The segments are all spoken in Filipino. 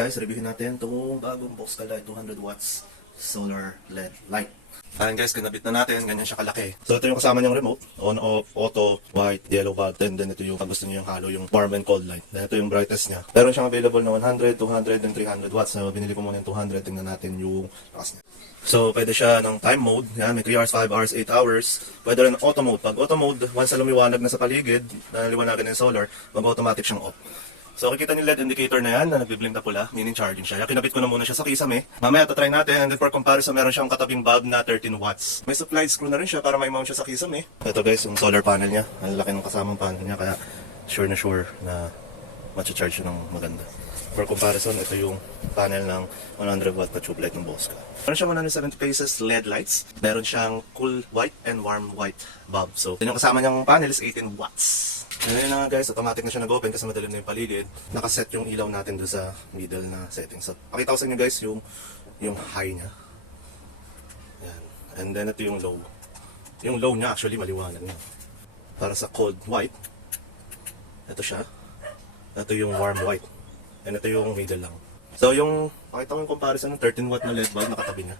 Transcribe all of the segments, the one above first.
Guys, reviewin natin itong bagong Bosca Light 200 watts solar LED light. Ayan guys, kinabit na natin, ganyan siya kalaki. So ito yung kasama niyang remote, on, off, auto, white, yellow bulb, then ito yung pag gusto niyo yung halo, yung warm and cold light. Then ito yung brightest niya. Meron siyang available na 100, 200, and 300 watts. So binili ko muna yung 200, tingnan natin yung lakas niya. So pwede siya ng time mode, yan, may 3 hours, 5 hours, 8 hours. Pwede rin auto mode. Pag auto mode, once na lumiwanag na sa paligid, na liwanagan ng solar, mag-automatic siyang off. So kikita niyo LED indicator na yan na nagbiblink na pula, meaning charging siya. Kinabit ko na muna siya sa kisame. Mamaya try natin, and then for comparison meron siyang katabing bulb na 13 watts. May supplied screw na rin siya para mai-mount siya sa kisame. Ito guys, yung solar panel niya. Ang laki ng kasamang panel niya, kaya sure na matcha-charge siya ng maganda. For comparison, ito yung panel ng 100 watt na tube light ng Bosca. Meron siyang 170 pieces LED lights. Meron siyang cool white and warm white bulb. So, yung kasama niyang panel is 18 watts. Ngayon na nga guys, automatic na siya nag-open kasi madalim na yung paligid. Nakaset yung ilaw natin doon sa middle na setting. So, pakita ko sa inyo guys yung high niya. Yan. And then ito yung low. Yung low niya actually maliwanag niya. Para sa cold white, ito siya. Ito yung warm white. And ito yung middle lang. So yung, pakita ko yung comparison ng 13 watt na LED bulb nakatabi niya.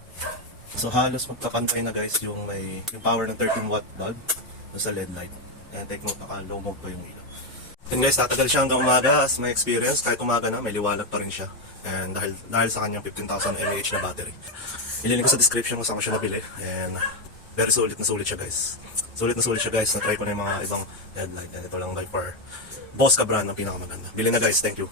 So halos magkapantay na guys yung power ng 13 watt bulb sa LED light. Kaya take note, naka-low mode pa yung ilaw. Then guys, tatagal siya hanggang umaga as may experience. Kahit umaga na, may liwanag pa rin siya. And dahil sa kanyang 15,000 mAh na battery. Ililink ko sa description kung saan ko siya nabili. And very sulit na sulit siya guys. Sulit na sulit siya guys. Na-try ko na yung mga ibang LED light. And ito lang by far Bosca brand ang pinakamaganda. Bili na guys, thank you.